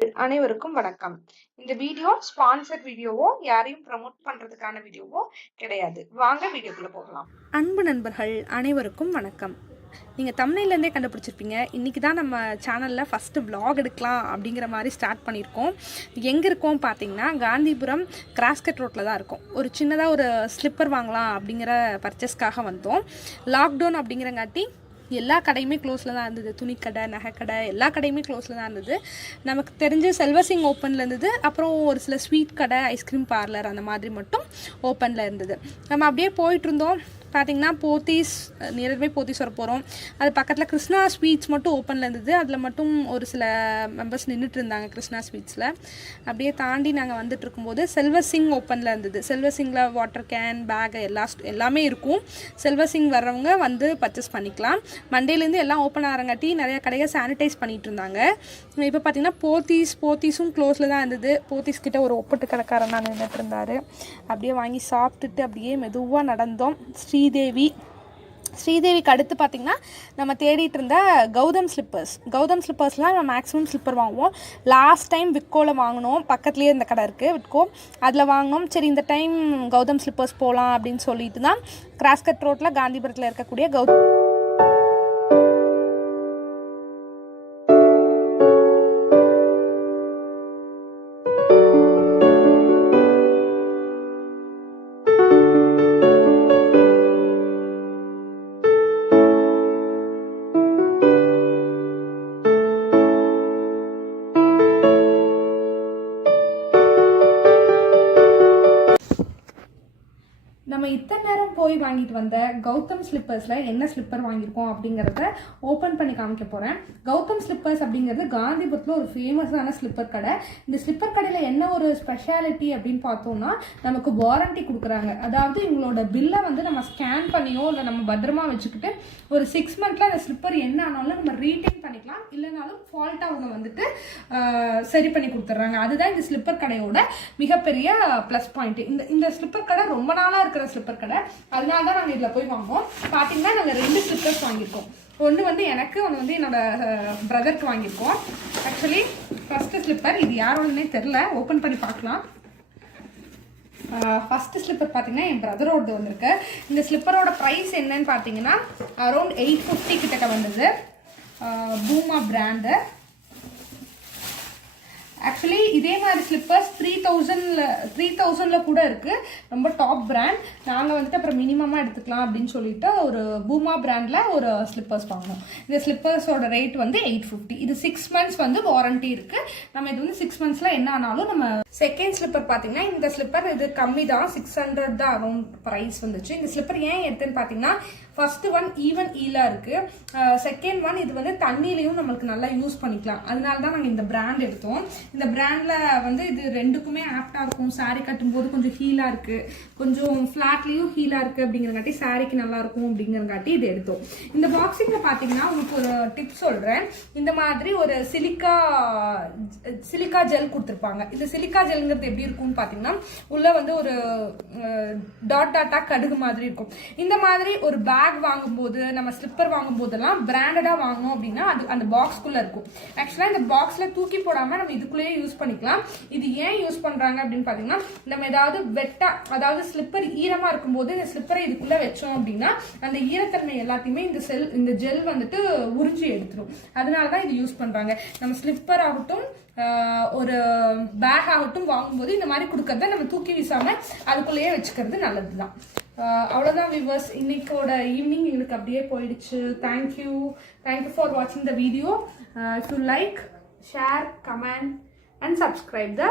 அனைவருக்கும் வணக்கம். இந்த வீடியோ ஸ்பான்சர் வீடியோவோ யாரையும் ப்ரமோட் பண்றதுக்கான வீடியோவோ கிடையாது. வாங்க வீடியோக்குள்ள போகலாம். அன்பு நண்பர்கள் அனைவருக்கும் வணக்கம். நீங்கள் தமிழ்லேருந்தே கண்டுபிடிச்சிருப்பீங்க. இன்றைக்கி தான் நம்ம சேனலில் ஃபஸ்ட்டு விலாக் எடுக்கலாம் அப்படிங்கிற மாதிரி ஸ்டார்ட் பண்ணியிருக்கோம். எங்கே இருக்கோம் பார்த்தீங்கன்னா காந்திபுரம் கிராஸ்கட் ரோட்டில் தான் இருக்கும். ஒரு சின்னதாக ஒரு ஸ்லிப்பர் வாங்கலாம் அப்படிங்கிற பர்ச்சேஸ்க்காக வந்தோம். லாக்டவுன் அப்படிங்கிறங்காட்டி எல்லா கடையுமே க்ளோஸில் தான் இருந்தது. துணிக்கடை, நகைக்கடை எல்லா கடையுமே க்ளோஸில் தான் இருந்தது. நமக்கு தெரிஞ்ச செல்வசிங் ஓப்பனில் இருந்தது. அப்புறம் ஒரு சில ஸ்வீட் கடை, ஐஸ்கிரீம் பார்லர் அந்த மாதிரி மட்டும் ஓப்பனில் இருந்தது. நம்ம அப்படியே போயிட்டு இருந்தோம். பார்த்திங்கன்னா போத்தீஸ், நியர்பை போத்தீஸ் வர போகிறோம். அது பக்கத்தில் கிருஷ்ணா ஸ்வீட்ஸ் மட்டும் ஓப்பனில் இருந்தது. அதில் மட்டும் ஒரு சில மெம்பர்ஸ் நின்றுட்டு இருந்தாங்க கிருஷ்ணா ஸ்வீட்ஸில். அப்படியே தாண்டி நாங்கள் வந்துட்டு இருக்கும்போது செல்வசிங் ஓப்பனில் இருந்தது. செல்வசிங்கில் வாட்டர் கேன், பேக் எல்லாமே இருக்கும். செல்வசிங் வர்றவங்க வந்து பர்ச்சேஸ் பண்ணிக்கலாம். மண்டேலேருந்து எல்லாம் ஓப்பன் ஆகிறங்காட்டி நிறையா கடையை சானிடைஸ் பண்ணிகிட்டு இருந்தாங்க. இப்போ பார்த்திங்கன்னா போத்தீஸும் க்ளோஸில் தான் இருந்தது. போத்தீஸ் கிட்ட ஒரு ஒப்பட்டு கடைக்காரன் நான் நின்றுட்டு இருந்தார். அப்படியே வாங்கி சாப்பிட்டுட்டு அப்படியே மெதுவாக நடந்தோம். ஸ்ரீதேவிக்கு அடுத்து பார்த்திங்கன்னா நம்ம தேடிட்டு இருந்த கௌதம் ஸ்லிப்பர்ஸ்லாம் நம்ம மேக்ஸிமம் ஸ்லிப்பர் வாங்குவோம். லாஸ்ட் டைம் விட்கோவில் வாங்கினோம். பக்கத்துலேயே இந்த கடை இருக்குது விட்கோ, அதில் வாங்கினோம். சரி இந்த டைம் கௌதம் ஸ்லிப்பர்ஸ் போகலாம் அப்படின்னு சொல்லிட்டு தான் கிராஸ்கட் ரோட்டில் காந்திபுரத்தில் இருக்கக்கூடிய நம்ம இத்தனை நேரம் போய் வாங்கிட்டு வந்த கௌதம் ஸ்லிப்பர்ஸில் என்ன ஸ்லிப்பர் வாங்கியிருக்கோம் அப்படிங்கிறத ஓப்பன் பண்ணி காமிக்க போகிறேன். கௌதம் ஸ்லிப்பர்ஸ் அப்படிங்கிறது காந்திபுரத்தில் ஒரு ஃபேமஸான ஸ்லிப்பர் கடை. இந்த ஸ்லிப்பர் கடையில் என்ன ஒரு ஸ்பெஷாலிட்டி அப்படின்னு பார்த்தோம்னா நமக்கு வாரண்டி கொடுக்குறாங்க. அதாவது இவங்களோட பில்லை வந்து நம்ம ஸ்கேன் பண்ணியோ இல்லை நம்ம பத்திரமா வச்சுக்கிட்டு ஒரு 6 months அந்த ஸ்லிப்பர் என்ன ஆனாலும் நம்ம ரீட்டைன் பண்ணிக்கலாம். இல்லைனாலும் ஃபால்ட் அவங்க வந்துட்டு சரி பண்ணி கொடுத்துட்றாங்க. அதுதான் இந்த ஸ்லிப்பர் கடையோட மிகப்பெரிய ப்ளஸ் பாயிண்ட். இந்த ஸ்லிப்பர் கடை ரொம்ப நாளாக இருக்கிற ஸ்லிப்பர் கடை. அதனால தான் நாங்கள் இதில் போய் வாங்குவோம். பார்த்தீங்கன்னா நாங்கள் 2 ஸ்லிப்பர்ஸ் வாங்கியிருக்கோம். ஒன்று வந்து எனக்கு, ஒன்று வந்து என்னோட பிரதருக்கு வாங்கியிருக்கோம். ஆக்சுவலி ஃபஸ்ட்டு ஸ்லிப்பர் இது யாரோடனே தெரில, ஓப்பன் பண்ணி பார்க்கலாம். ஃபஸ்ட்டு ஸ்லிப்பர் பார்த்தீங்கன்னா என் பிரதரோடு வந்திருக்கு. இந்த ஸ்லிப்பரோட ப்ரைஸ் என்னன்னு பார்த்தீங்கன்னா அரௌண்ட் 850 கிட்டக்க வந்தது. பூமா பிராண்டு. ஆக்சுவலி இதே மாதிரி ஸ்லிப்பர்ஸ் 3000 கூட இருக்குது. ரொம்ப டாப் பிராண்ட். நாங்கள் வந்துட்டு அப்புறம் மினிமமாக எடுத்துக்கலாம் அப்படின்னு சொல்லிட்டு ஒரு பூமா பிராண்டில் ஒரு ஸ்லிப்பர்ஸ் வாங்கினோம். இந்த ஸ்லிப்பர்ஸோட ரேட் வந்து 850. இது 6 months வந்து வாரண்டி இருக்குது. நம்ம இது வந்து 6 monthsல என்ன ஆனாலும் நம்ம. செகண்ட் ஸ்லிப்பர் பார்த்தீங்கன்னா இந்த ஸ்லிப்பர் இது கம்மி தான், 600 தான் அரௌண்ட் ப்ரைஸ் வந்துச்சு. இந்த ஸ்லிப்பர் ஏன் எடுத்துன்னு பார்த்தீங்கன்னா ஃபர்ஸ்ட் ஒன் ஈவன் ஈலா இருக்கு. செகண்ட் ஒன் இது வந்து தண்ணிலையும் நம்மளுக்கு நல்லா யூஸ் பண்ணிக்கலாம். அதனால தான் நாங்கள் இந்த பிராண்ட் எடுத்தோம். இந்த பிராண்ட்ல வந்து இது ரெண்டுக்குமே ஆப்டா இருக்கும். சாரி கட்டும் போது கொஞ்சம் ஹீலா இருக்கு, கொஞ்சம் ஃபிளாட்லயும் ஹீலா இருக்கு அப்படிங்கிறங்காட்டி சாரிக்கு நல்லா இருக்கும் அப்படிங்கிறங்காட்டி இது எடுத்தோம். இந்த பாக்ஸிங்ல பாத்தீங்கன்னா உங்களுக்கு ஒரு டிப் சொல்றேன். இந்த மாதிரி ஒரு சிலிக்கா ஜெல் கொடுத்துருப்பாங்க. இந்த சிலிக்கா ஜெல்ங்கிறது எப்படி இருக்கும்னு பாத்தீங்கன்னா உள்ள வந்து ஒரு டாட்டா கடுகு மாதிரி இருக்கும். இந்த மாதிரி ஒரு பேக் வாங்கும்போது, நம்ம ஸ்லிப்பர் வாங்கும் போதெல்லாம் பிராண்டடா வாங்கணும் அப்படின்னா அது அந்த பாக்ஸ்குள்ள இருக்கும். ஆக்சுவலா இந்த பாக்ஸ்ல தூக்கி போடாம நம்ம இதுக்குள்ளேயே யூஸ் பண்ணிக்கலாம். இது ஏன் யூஸ் பண்றாங்க அப்படின்னு பாத்தீங்கன்னா நம்ம ஏதாவது அதாவது ஸ்லிப்பர் ஈரமா இருக்கும்போது இந்த ஸ்லிப்பரை இதுக்குள்ள வச்சோம் அப்படின்னா அந்த ஈரத்தன்மை எல்லாத்தையுமே இந்த ஜெல் வந்துட்டு உறிஞ்சி எடுத்துரும். அதனாலதான் இது யூஸ் பண்றாங்க. நம்ம ஸ்லிப்பர் ஆகட்டும் ஒரு பேக் ஆகட்டும் வாங்கும்போது இந்த மாதிரி கொடுக்கறத நம்ம தூக்கி வீசாம அதுக்குள்ளேயே வச்சுக்கிறது நல்லதுதான். அவ்வளோதான் வியூவர்ஸ், இன்னைக்கோட ஈவினிங் எங்களுக்கு அப்படியே போயிடுச்சு. தேங்க்யூ ஃபார் வாட்சிங் the video. If you like, share, comment and subscribe the